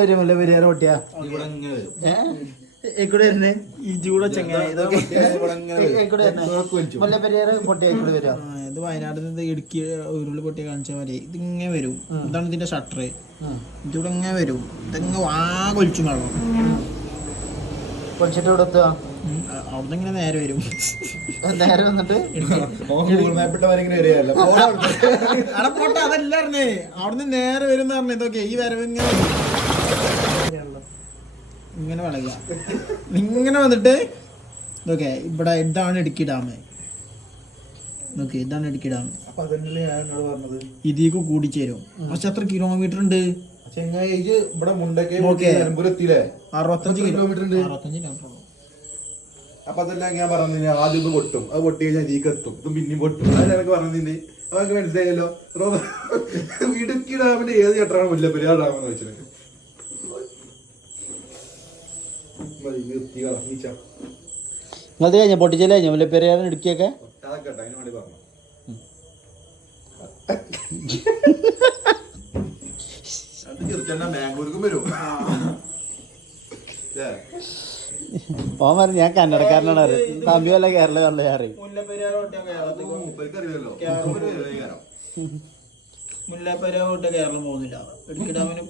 കൂടെ വരും മുല്ലപ്പെരിയാർ പൊട്ടിയാ മുല്ലപ്പെരിയാർ പൊട്ടിയ കൂടെ വരാം. ഇത് വയനാട്ടിൽ നിന്ന് ഇടുക്കി ഉരുള് പൊട്ടി കാണിച്ചാൽ മതി. ഇതിങ്ങനെ വരും. ഇതാണ് ഇതിന്റെ ഷട്ടർ. ഇതിവിടെ ഇങ്ങനെ വരും. ഇതങ്ങ് ആകെ ഒലിച്ചു കാണും. പൊളിച്ചിട്ട് ഇവിടെ എത്തുക. അവിടുന്ന് ഇങ്ങനെ നേരെ വരും. നേരെ വന്നിട്ട് പോട്ടെ അതല്ല പറഞ്ഞേ. അവിടുന്ന് നേരെ വരും എന്ന് പറഞ്ഞു. ഇതൊക്കെ ഈ വരവ് ഇങ്ങനെ ഇങ്ങനെ വളയുക. ഇങ്ങനെ വന്നിട്ട് ഇതൊക്കെ ഇവിടെ ഇതാണ് ഇടുക്കി ഡാം. നോക്കി ഇതാണ് ഇടുക്കി ഡാം. ഇതിക്ക് കൂടിച്ചേരും. പക്ഷെ എത്ര കിലോമീറ്റർ ഉണ്ട്? 65 കിലോമീറ്റർ ഉണ്ട്. 65 കിലോമീറ്റർ. അപ്പൊ അതെല്ലാം ഞാൻ പറഞ്ഞു ആദ്യം ഇത് പൊട്ടും, അത് പൊട്ടി കഴിഞ്ഞാൽ ഇതിക്ക് എത്തും, ഇതും പിന്നെയും പൊട്ടും. അതൊക്കെ പറഞ്ഞിട്ടുണ്ട്. അതൊക്കെ മനസ്സിലായല്ലോ. ഇടുക്കി ഡാമിന്റെ ഏത് ചട്ടറാണ് മുല്ലപ്പെരിയാർ ഡാം എന്ന് വെച്ചിട്ട് അത് കഴിഞ്ഞ പൊട്ടിച്ചല്ലേ കഴിഞ്ഞ മുല്ലപ്പെരിയാറിന് ഇടുക്കിയൊക്കെ അതിന് വേണ്ടി പറഞ്ഞു. അത് ചെറുച്ചണ്ട ബാംഗ്ലൂർക്കും വരും. ഓൻ പറഞ്ഞു ഞാൻ കന്നഡക്കാരനാണ് അറിയാം. തമ്പി വല്ല കേരളക്കാരല്ലേ അറിയും. മുല്ലപ്പെരിയാർ പൊട്ടിയ അറിയാലോ. മുല്ലപ്പെരിയാർ പൊട്ടിയ കേരളം പോകുന്നില്ല. ഇടുക്കി ഡാമിന്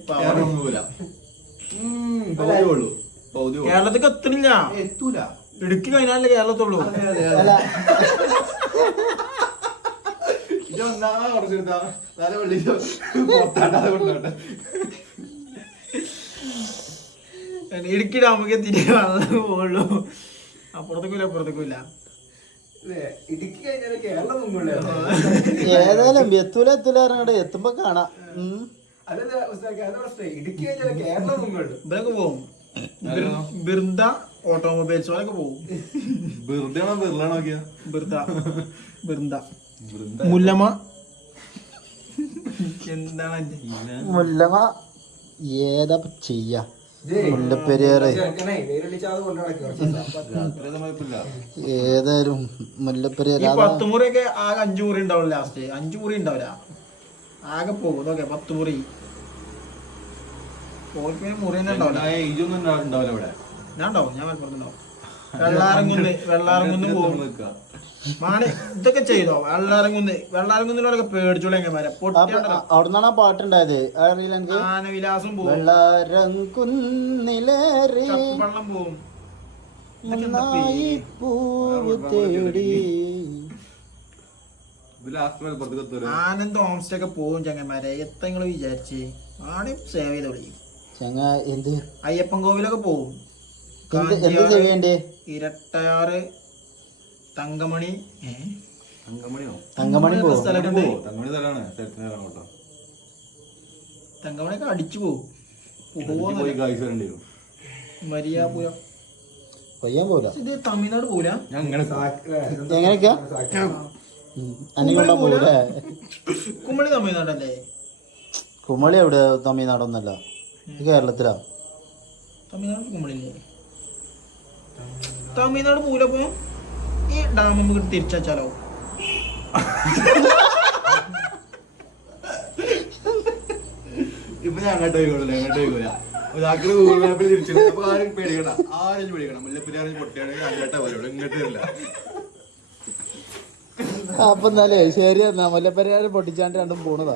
കേരളത്തിക്ക് എത്തണില്ല. എത്തൂല. ഇടുക്കി കഴിഞ്ഞാലേ കേരളത്തുള്ളൂ. ഇടുക്കി ഡാമൊക്കെ തിരികെ വെള്ളം പോകുള്ളൂ. അപ്പുറത്തേക്കില്ല അപ്പുറത്തേക്കില്ല. ഇടുക്കി കഴിഞ്ഞാൽ കേരളം ഏതായാലും എത്തൂല പറഞ്ഞിട്ട് എത്തുമ്പോ കാണാം. ഇടുക്കി കഴിഞ്ഞാൽ കേരളം ഇവരൊക്കെ പോകും. ബിർദ ഓട്ടോമൊബൈൽസ് അവരൊക്കെ പോകും. ബിർദ മുല്ലമ എന്താണ് മുല്ലമ ഏതാ ചെയ്യാ? മുല്ലപ്പെരിയാറ് ഏതായാലും മുല്ലപ്പെരിയാർ 10 മുറിയൊക്കെ ആകെ 5 മുറി ഉണ്ടാവും. ലാസ്റ്റ് 5 മുറി ഉണ്ടാവില്ല. ആകെ പോകും. ഇതൊക്കെ 10 മുറി മുറി തന്നെ ഉണ്ടാവില്ല. ഞാൻ ഉണ്ടാവും. ഞാൻ മലപ്പുറത്തുണ്ടാവും. വെള്ളാറങ്ങുന്ന് പോകും. മാണി ഇതൊക്കെ ചെയ്തോ. വെള്ളാറങ്ങുന്നിലൊക്കെ പേടിച്ചോളെ. അവിടുന്നാണ് ആ പാട്ടുണ്ടായത്. അറിയില്ല എനിക്ക്. ആനവിലാസം പോകും. വെള്ളാരംകുന്നിലേറി വെള്ളം പോകും. ആനന്ദ് ഹോം സ്റ്റേ ഒക്കെ പോകും. ചങ്ങന്മാരെ എത്ര നിങ്ങള് വിചാരിച്ച് ആടെ സേവ് ചെയ്ത് വിളിക്കും. എന്ത് അയ്യപ്പൻ കോവിലൊക്കെ പോകും. ഇരട്ടയാറ് തങ്കമണി തങ്കമണിയൊക്കെ അടിച്ചു പോകും. മരിയാപുരം ഇത് തമിഴ്നാട് പോല. എങ്ങനെയൊക്കെയാ കുമളി തമിഴ്നാടല്ലേ? കുമളി എവിടെ? തമിഴ്നാടൊന്നല്ല, കേരളത്തിലാ. തമിഴ്നാട് കുമളില്ലേ? തമിഴ്നാട് പൂലപ്പോ ഈ ഡാം നമുക്ക് തിരിച്ചാലോ? ഇപ്പൊ ഞാൻ അങ്ങോട്ട് പോയിക്കോളൂ. ഗൂഗിൾ മാപ്പിൽ തിരിച്ചു. അപ്പൊ ആരും പേടിക്കണം. മുല്ലപ്പെരിയാറിൽ പൊട്ടിയാണെങ്കിൽ അങ്ങോട്ടാ പോയുള്ളൂ, ഇങ്ങോട്ട് വരില്ല. അപ്പൊ എന്നാലേ ശരി എന്നാ. മുല്ലപ്പെരിയാർ പൊട്ടിച്ചാണ്ട് രണ്ടും പോണതാ.